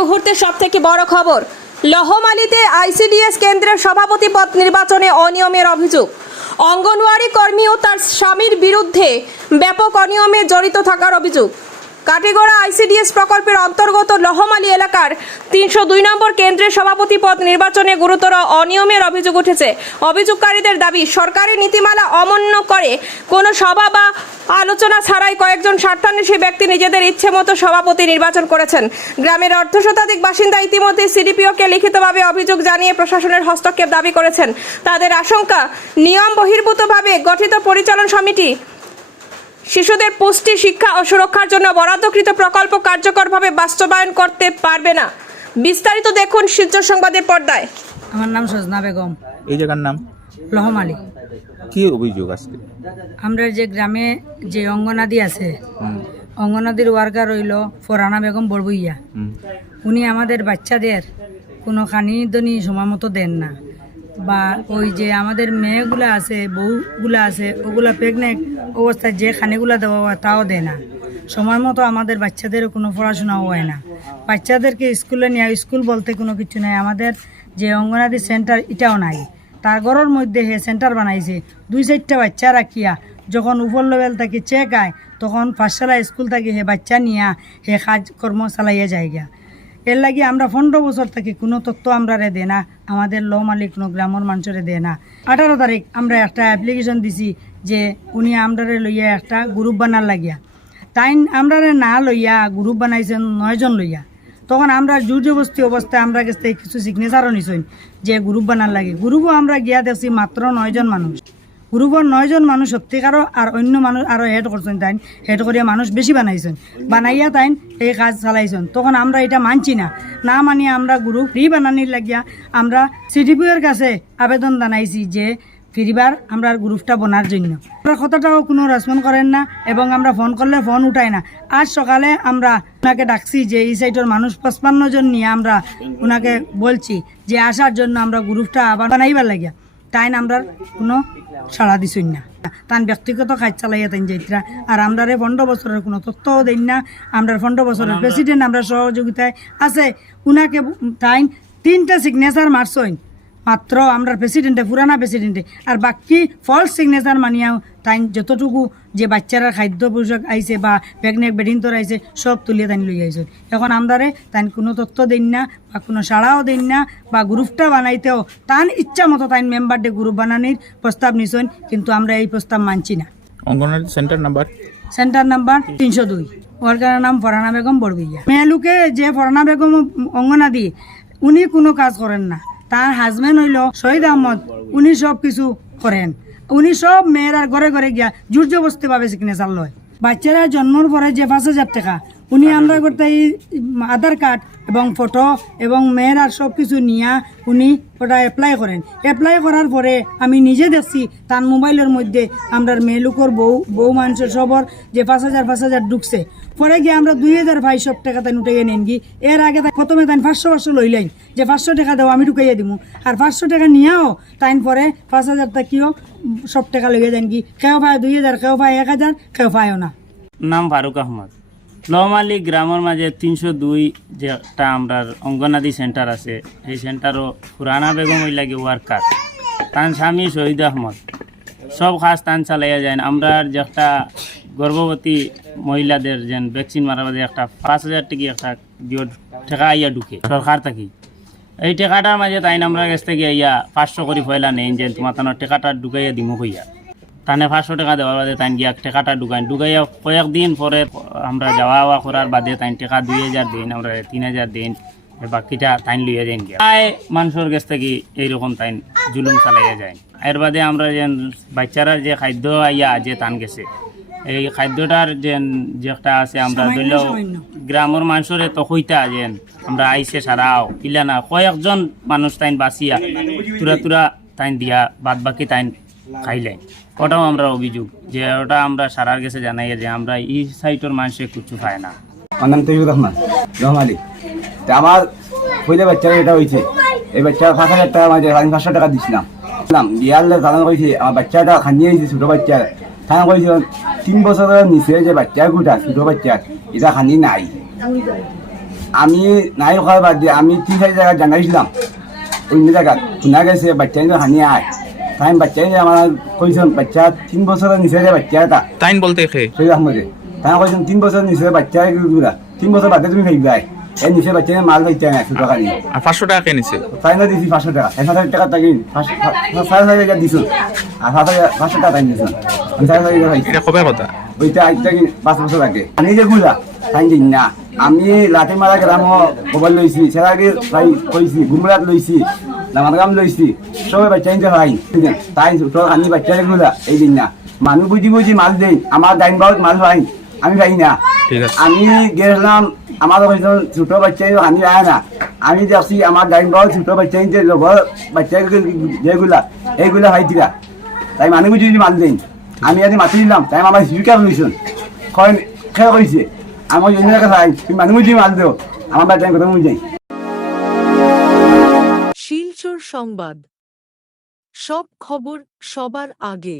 মুহূর্তে সব থেকে বড় খবর লহমালিতে আইসিডিএস কেন্দ্রের সভাপতি পদ নির্বাচনে অনিয়মের অভিযোগ। অঙ্গনওয়াড়ি কর্মী ও তার স্বামীর বিরুদ্ধে ব্যাপক অনিয়মে জড়িত থাকার অভিযোগ। কাটিগড়া আইসিডিএস প্রকল্পের অন্তর্গত লহমালি এলাকার তিনশো দুই নম্বর কেন্দ্রের সভাপতি পদ নির্বাচনে গুরুতর অনিয়মের অভিযোগ উঠেছে। অভিযোগকারীদের দাবি, সরকারি নীতিমালা অমান্য করে কোনো সভা বা আলোচনা ছাড়াই কয়েকজন স্বার্থান্বেষী ব্যক্তি নিজেদের ইচ্ছে মতো সভাপতি নির্বাচন করেছেন। গ্রামের অর্ধ শতাধিক বাসিন্দা ইতিমধ্যে সিডিপিওকে লিখিতভাবে অভিযোগ জানিয়ে প্রশাসনের হস্তক্ষেপ দাবি করেছেন। তাদের আশঙ্কা, নিয়ম বহির্ভূতভাবে গঠিত পরিচালন সমিতি শিশুদের পুষ্টি শিক্ষা ও সুরক্ষার জন্য বরাদ্দকৃত প্রকল্প কার্যকরভাবে বাস্তবায়ন করতে পারবে না। বিস্তারিত দেখুন শিলচর সংবাদের পর্দায়। আমার নাম সজনা বেগম। এই জায়গার নাম? লহমালি কি অভিযোগ আজকে? আমরা যে গ্রামে যে অঙ্গনাদি আছে অঙ্গনাদির ওয়ার্কার রইল ফোরানা বেগম বড়বইয়া। উনি আমাদের বাচ্চাদের কোনো খানি দনি সময় মতো দেন না। বা ওই যে আমাদের মেয়েগুলা আছে, বউগুলা আছে, ওগুলা প্রেগনেন্ট অবস্থায় যে খানিগুলা দেওয়া হয় তাও দেয় না। সময় মতো আমাদের বাচ্চাদেরও কোনো পড়াশোনাও হয় না। বাচ্চাদেরকে স্কুলে নিয়ে, স্কুল বলতে কোনো কিছু নাই। আমাদের যে অঙ্গনাদি সেন্টার, এটাও নাই। তার ঘরের মধ্যে হে সেন্টার বানাইছে। দুই চারটা বাচ্চা রাখিয়া যখন উপর লেভেল থেকে চেক আয়, তখন পাঠশালা স্কুল থেকে হে বাচ্চা নিয়া হে কাজ কর্ম চালাইয়া যায়গা এর লাগি আমরা পনেরো বছর থেকে, কোনো তথ্য আমরা রে দে না, আমাদের ল মালিক কোনো গ্রামের মানুষরে দে না। আঠারো তারিখ আমরা একটা অ্যাপ্লিকেশন দিছি যে উনি আমরারে লইয়া একটা গ্রুপ বানার লাগিয়া। তাই আমরারে না লইয়া গ্রুপ বানাইছেন নয়জন লইয়া। তখন আমরা জবস্তি অবস্থায় আমরা কাছ থেকে কিছু সিগনেচারও নিছইন যে গ্রুপ বানার লাগে। গ্রুপও আমরা গিয়া দেখছি মাত্র নয়জন মানুষ। গ্রুপর নয়জন মানুষ সত্যিকারও আর অন্য মানুষ আরও হেড করছেন তাই হেড করিয়া মানুষ বেশি বানাইছেন বানাইয়া তাই এই কাজ চালাইছেন তখন আমরা এটা মানছি না। না মানিয়ে আমরা গ্রুপ ফ্রি বানানির লাগিয়া আমরা সিডিপিওর কাছে আবেদন জানাইছি যে ফিরিবার আমরা গ্রুপটা বনার জন্য। আমরা কথাটাও কোনো রেসপন্স করেন না এবং আমরা ফোন করলে ফোন উঠাই না। আজ সকালে আমরা ওনাকে ডাকছি যে এই সাইটের মানুষ পঁচপান্ন জন নিয়ে আমরা ওনাকে বলছি যে আসার জন্য আমরা গ্রুপটা আবার বানাইবার লাগিয়া। তাই আমরা কোনো সাড়া দিছই না। তান ব্যক্তিগত কাজ চালাইয়া তাই যাইতরা আর আমরা পনেরো বছরের কোনো তথ্যও দেন না। আমরা পনেরো বছরের প্রেসিডেন্ট আমরা সহযোগিতায় আছে। উনাকে তাই তিনটা সিগনেচার মারছইন মাত্র আমরা প্রেসিডেন্টে পুরানা প্রেসিডেন্টে আর বাকি ফলস সিগনেচার মানিয়াও তাই যতটুকু যে বাচ্চারা খাদ্য পোশাক আইছে বা প্রেগনেন্ট বেডিন্তর আইছে সব তুলিয়ে তাই লই আইছে। এখন আমদারে তাই কোনো তথ্য দেন না বা কোনো সাড়াও দেন না বা গ্রুপটা বানাইতেও তান ইচ্ছা মতো তাই মেম্বার ডে গ্রুপ বানানির প্রস্তাব নিছেন কিন্তু আমরা এই প্রস্তাব মানছি না। Anganwadi centre number centre number তিনশো দুই। ওয়ার্কারের নাম ফরানা বেগম বড়বইয়া মেয়েলুকে যে ফরানা বেগম অঙ্গনা দিয়ে উনি কোনো কাজ করেন না। তার হাজবেন্ড হইল শহীদ আহমদ। উনি সব কিছু করেন। উনি সব মেয়ের আর ঘরে ঘরে গিয়া জুর্জবস্তি ভাবে সিগনেচার লয় বাচ্চারা জন্মর পরে যে পাঁচ হাজার টাকা, উনি আমরা করতে এই আধার কার্ড এবং ফটো এবং মেয়েরার সব কিছু নিয়া উনি ওটা অ্যাপ্লাই করেন। অ্যাপ্লাই করার পরে আমি নিজে দেখছি, তার মোবাইলের মধ্যে আমরা মেয়েলুকর বউ বউ মানুষের সবর যে পাঁচ হাজার পাঁচ হাজার ঢুকছে। পরে গিয়ে আমরা দুই হাজার ভাই সব টাকা তাই উঠে নেন গি। এর আগে তাই প্রথমে তাই পাঁচশো পাঁচশো লইলেন, যে পাঁচশো টাকা দেবো আমি ঢুকাইয়া দিব আর পাঁচশো টাকা নিয়েও, তাই পরে পাঁচ হাজার টাকিও সব টাকা লইয়া দেন কি কেউ পায় দুই হাজার, কেউ পায় এক হাজার, কেউ পায়ও না। নাম ফারুক আহমদ। লহমালি গ্রামের মাঝে তিনশো দুই যেটা আমরা অঙ্গনাদি সেন্টার আছে সেই সেন্টারও পুরানা বেগম ওই লাগে ওয়ার্কার। তার স্বামী শহীদ আহমদ। সব কাজ তান চালাইয়া যায় আমরা যেটা গর্ভবতী মহিলাদের যেন ভ্যাকসিন মারা বাদে একটা পাঁচ হাজার টাকি একটা টেকা আইয়া ঢুকে, সরকার থাকি। এই টেকাটার মাঝে তাই আমরা কাছ থেকে ইয়া পাঁচশো করে পয়লা নেই যে তোমার তানোর টেকাটা ঢুকাইয়া দিমু কইয়া। তানে পাঁচশো টাকা দেওয়ার বাদে তাই গিয়া টাকাটা ঢুকাই ঢুকাইয়া কয়েকদিন পরে আমরা যাওয়া আওয়া করার বাদে তাই টাকা দুই হাজার দিন আমরা তিন হাজার দিন বাকিটা তাইন লইয়া যাইন গিয়া। প্রায় মানুষের কাছ থেকে এইরকম তাইন জুলুম চালাইয়া যায় এর বাদে আমরা যে বাচ্চারা যে খাদ্য আইয়া যে তান গেছে এই খাদ্যটার যে যে একটা আছে আমরা সামান্য। গ্রামের মানুষরে তো কইতা যে আমরা আইসে সারাও ইলা না কয়েকজন মানুষ তাইন বাঁচিয়া তুরা তুরা তাইন দিয়া বাদ বাকি তাইন খাইলেন। ওটাও আমরা অভিযোগ যে ওটা আমরা সারার গেছে জানাই যে আমরা এই সাইটের মানুষে কিছু খায় না। আমার নাম তৈবুর রহমান রহমালি তা আমার পয়লা বাচ্চারা এটা হয়েছে এই বাচ্চার পাঁচ হাজার টাকা মাঝে আমি পাঁচশো টাকা দিছিলাম। দিলাম দিয়ালে তারা কইছে আমার বাচ্চাটা খানিয়ে দিয়েছে ছোটো বাচ্চা। তারা কইছে তিন বছরের নিচে যে বাচ্চা গুটা ছোটো বাচ্চা এটা খানি নাই। আমি নাই খাওয়ার বাদ দিয়ে আমি তিন চারি জায়গায় জানাইছিলাম। অন্য জায়গা শোনা গেছে বাচ্চা নিয়ে হানি আয়। তাই বাচ্চা নিয়ে আমার কইছেন বাচ্চা তিন বছরের নিচে যে বাচ্চা এটা তাইন বলতে খে সেই আহমদে তাই কইছেন তিন বছর নিচে বাচ্চা তিন বছর বাদে তুমি খাইবা এই নিচে বাচ্চা নিয়ে মাল বাচ্চা নাই ছোট খালি আর পাঁচশো টাকা কে নিছে তাই না দিছি পাঁচশো টাকা এক হাজার টাকা তাকি সাড়ে ছয় হাজার দিছো আর সাত হাজার পাঁচশো টাকা দিছো আমি সাড়ে ছয় হাজার এটা কবে কথা ওইটা আজটা কি পাঁচ বছর আগে যে গুলা তাই না আমি লাঠিমারা গ্রাম খবর লইছি সেরাগে তাই কইছি গুমরাত লইছি নামারগাম লইছি। সবাই বাচ্চা নিতে হয়। তাই আমি বাচ্চা গুলা এই দিন না। মানুষ বুঝি বুঝি মাল দেই আমার ডাইন বাউত মাল ভাই আমি ভাই না। আমি গেলাম আমার ছোট বাচ্চা আমি আয় না। আমি দেখছি আমার ডাইন বাউত ছোট বাচ্চা যে লগর বাচ্চা যেগুলা এইগুলা দিলা তাই মানুষ বুঝি বুঝি মাল দেই। আমি আজ মাতি দিলাম তাই আমার জীবিকা লইছুন খেয়ে কইছে আমার জন্য ভাই তুমি মানুষ বুঝি মাল দেও। আমার বাচ্চা কথা বুঝাই শিলচর সংবাদ। সব খবর সবার আগে।